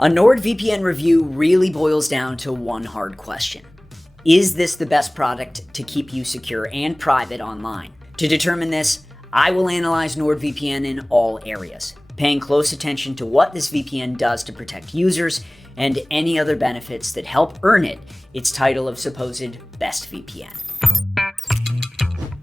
A NordVPN review really boils down to one hard question. Is this the best product to keep you secure and private online? To determine this, I will analyze NordVPN in all areas, paying close attention to what this VPN does to protect users and any other benefits that help earn it its title of supposed best VPN.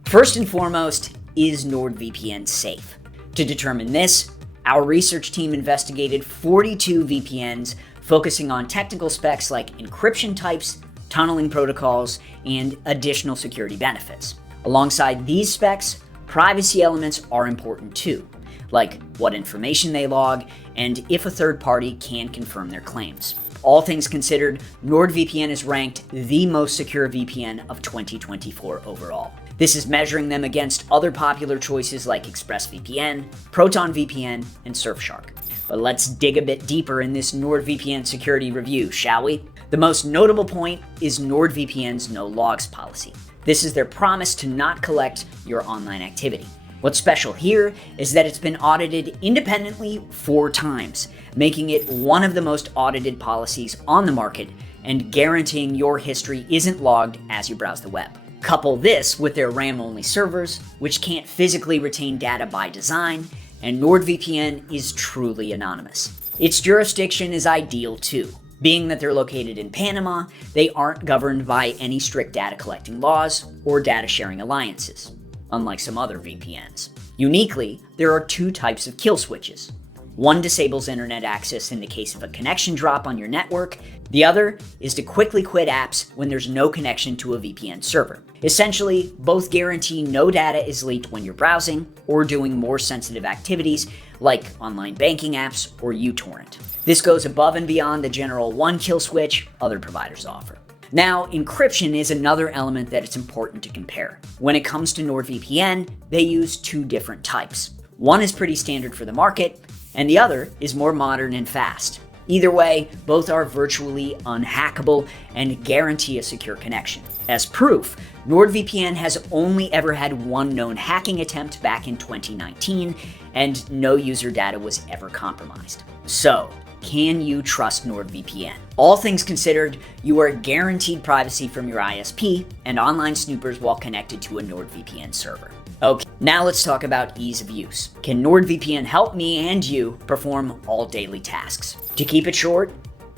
First and foremost, is NordVPN safe? To determine this, our research team investigated 42 VPNs focusing on technical specs like encryption types, tunneling protocols, and additional security benefits. Alongside these specs, privacy elements are important too, like what information they log and if a third party can confirm their claims. All things considered, NordVPN is ranked the most secure VPN of 2024 overall. This is measuring them against other popular choices like ExpressVPN, ProtonVPN, and Surfshark. But let's dig a bit deeper in this NordVPN security review, shall we? The most notable point is NordVPN's no logs policy. This is their promise to not collect your online activity. What's special here is that it's been audited independently 4 times, making it one of the most audited policies on the market and guaranteeing your history isn't logged as you browse the web. Couple this with their RAM-only servers, which can't physically retain data by design, and NordVPN is truly anonymous. Its jurisdiction is ideal too. Being that they're located in Panama, they aren't governed by any strict data collecting laws or data sharing alliances, unlike some other VPNs. Uniquely, there are 2 types of kill switches. One disables internet access in the case of a connection drop on your network. The other is to quickly quit apps when there's no connection to a VPN server. Essentially, both guarantee no data is leaked when you're browsing or doing more sensitive activities like online banking apps or uTorrent. This goes above and beyond the general one kill switch other providers offer. Now, encryption is another element that it's important to compare. When it comes to NordVPN, they use 2 different types. One is pretty standard for the market, and the other is more modern and fast. Either way, both are virtually unhackable and guarantee a secure connection. As proof, NordVPN has only ever had one known hacking attempt back in 2019, and no user data was ever compromised. So, can you trust NordVPN? All things considered, you are guaranteed privacy from your ISP and online snoopers while connected to a NordVPN server. Okay, now let's talk about ease of use. Can NordVPN help me and you perform all daily tasks? To keep it short,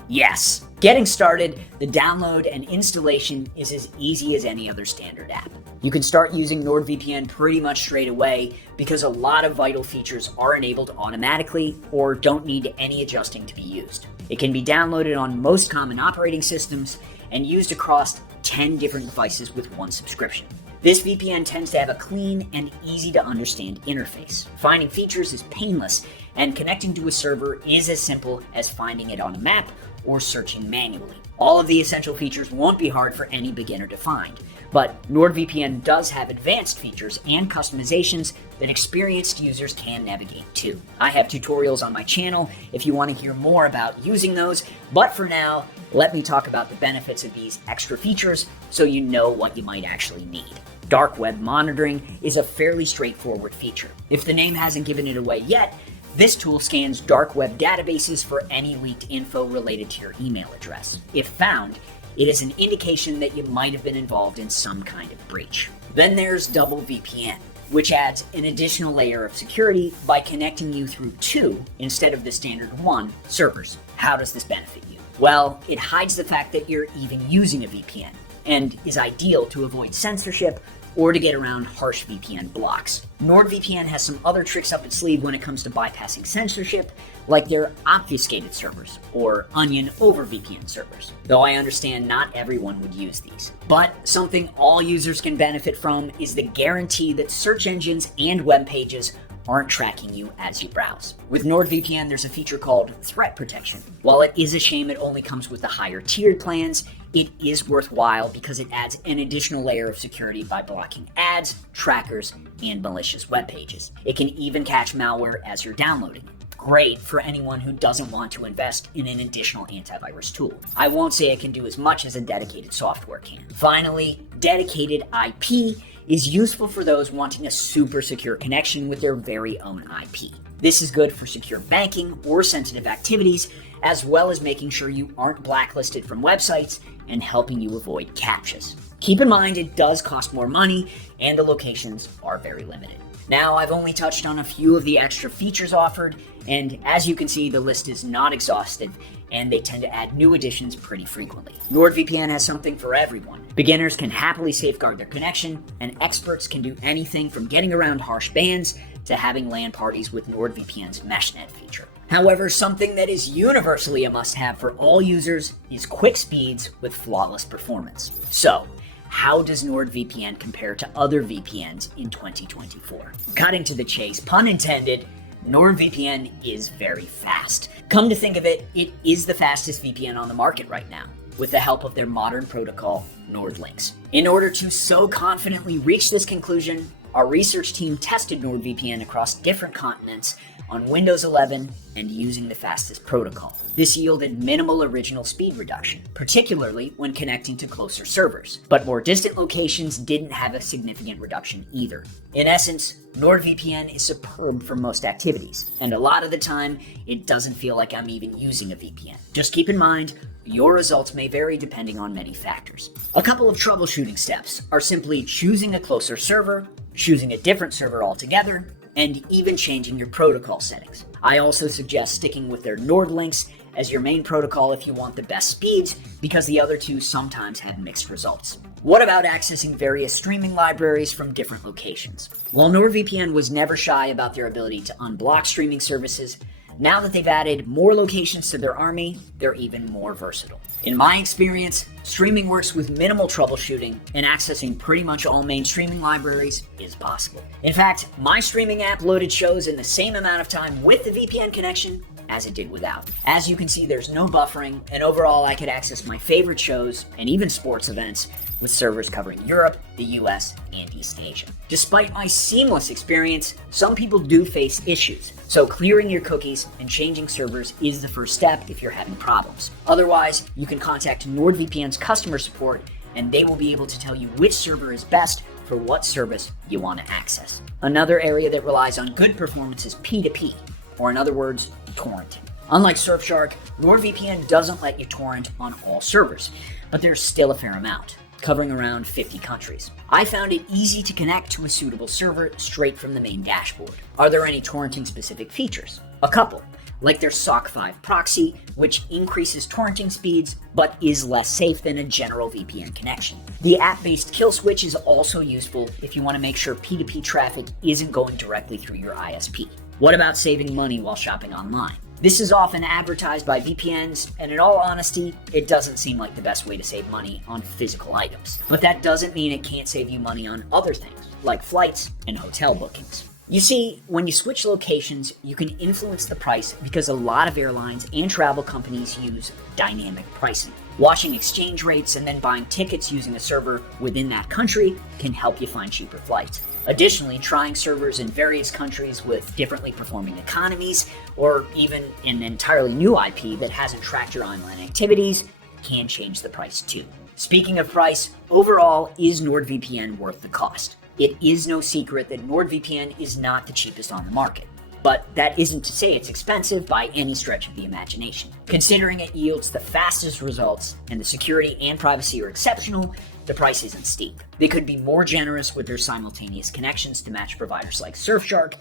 yes. Getting started, the download and installation is as easy as any other standard app. You can start using NordVPN pretty much straight away because a lot of vital features are enabled automatically or don't need any adjusting to be used. It can be downloaded on most common operating systems and used across 10 different devices with one subscription. This VPN tends to have a clean and easy to understand interface. Finding features is painless, and connecting to a server is as simple as finding it on a map or searching manually. All of the essential features won't be hard for any beginner to find, but NordVPN does have advanced features and customizations that experienced users can navigate to. I have tutorials on my channel if you want to hear more about using those, but for now, let me talk about the benefits of these extra features so you know what you might actually need. Dark web monitoring is a fairly straightforward feature. If the name hasn't given it away yet, this tool scans dark web databases for any leaked info related to your email address. If found, it is an indication that you might have been involved in some kind of breach. Then there's Double VPN, which adds an additional layer of security by connecting you through 2 instead of the standard 1 servers. How does this benefit you? Well, it hides the fact that you're even using a VPN and is ideal to avoid censorship or to get around harsh VPN blocks. NordVPN has some other tricks up its sleeve when it comes to bypassing censorship, like their obfuscated servers or onion over VPN servers, though I understand not everyone would use these. But something all users can benefit from is the guarantee that search engines and web pages aren't tracking you as you browse. With NordVPN, there's a feature called threat protection. While it is a shame it only comes with the higher tiered plans, it is worthwhile because it adds an additional layer of security by blocking ads, trackers, and malicious web pages. It can even catch malware as you're downloading it. Great for anyone who doesn't want to invest in an additional antivirus tool. I won't say it can do as much as a dedicated software can. Finally, dedicated IP is useful for those wanting a super secure connection with their very own IP. This is good for secure banking or sensitive activities, as well as making sure you aren't blacklisted from websites and helping you avoid CAPTCHAs. Keep in mind it does cost more money and the locations are very limited. Now, I've only touched on a few of the extra features offered, and as you can see, the list is not exhaustive and they tend to add new additions pretty frequently. NordVPN has something for everyone. Beginners can happily safeguard their connection, and experts can do anything from getting around harsh bans to having LAN parties with NordVPN's MeshNet feature. However, something that is universally a must-have for all users is quick speeds with flawless performance. So, how does NordVPN compare to other VPNs in 2024? Cutting to the chase, pun intended, NordVPN is very fast. Come to think of it, it is the fastest VPN on the market right now, with the help of their modern protocol, NordLynx. In order to so confidently reach this conclusion, our research team tested NordVPN across different continents on Windows 11 and using the fastest protocol. This yielded minimal original speed reduction, particularly when connecting to closer servers. But more distant locations didn't have a significant reduction either. In essence, NordVPN is superb for most activities, and a lot of the time, it doesn't feel like I'm even using a VPN. Just keep in mind, your results may vary depending on many factors. A couple of troubleshooting steps are simply choosing a closer server, choosing a different server altogether, and even changing your protocol settings. I also suggest sticking with their NordLynx as your main protocol if you want the best speeds, because the other two sometimes have mixed results. What about accessing various streaming libraries from different locations? While NordVPN was never shy about their ability to unblock streaming services, now that they've added more locations to their army, they're even more versatile. In my experience, streaming works with minimal troubleshooting, and accessing pretty much all main streaming libraries is possible. In fact, my streaming app loaded shows in the same amount of time with the VPN connection as it did without. As you can see, there's no buffering, and overall I could access my favorite shows and even sports events with servers covering Europe, the US, and East Asia. Despite my seamless experience, some people do face issues, so clearing your cookies and changing servers is the first step if you're having problems. Otherwise, you can contact NordVPN's customer support and they will be able to tell you which server is best for what service you want to access. Another area that relies on good performance is P2P, or in other words, torrenting. Unlike Surfshark, NordVPN doesn't let you torrent on all servers, but there's still a fair amount, covering around 50 countries. I found it easy to connect to a suitable server straight from the main dashboard. Are there any torrenting specific features? A couple, like their SOC5 proxy, which increases torrenting speeds but is less safe than a general VPN connection. The app-based kill switch is also useful if you want to make sure P2P traffic isn't going directly through your ISP. What about saving money while shopping online? This is often advertised by VPNs, and in all honesty, it doesn't seem like the best way to save money on physical items. But that doesn't mean it can't save you money on other things, like flights and hotel bookings. You see, when you switch locations, you can influence the price because a lot of airlines and travel companies use dynamic pricing. Watching exchange rates and then buying tickets using a server within that country can help you find cheaper flights. Additionally, trying servers in various countries with differently performing economies, or even an entirely new IP that hasn't tracked your online activities, can change the price too. Speaking of price, overall, is NordVPN worth the cost? It is no secret that NordVPN is not the cheapest on the market. But that isn't to say it's expensive by any stretch of the imagination. Considering it yields the fastest results and the security and privacy are exceptional, the price isn't steep. They could be more generous with their simultaneous connections to match providers like Surfshark,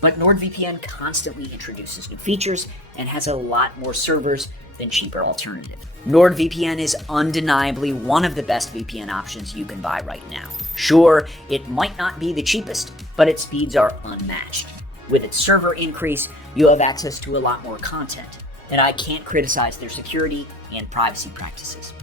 but NordVPN constantly introduces new features and has a lot more servers than cheaper alternatives. NordVPN is undeniably one of the best VPN options you can buy right now. Sure, it might not be the cheapest, but its speeds are unmatched. With its server increase, you have access to a lot more content, and I can't criticize their security and privacy practices.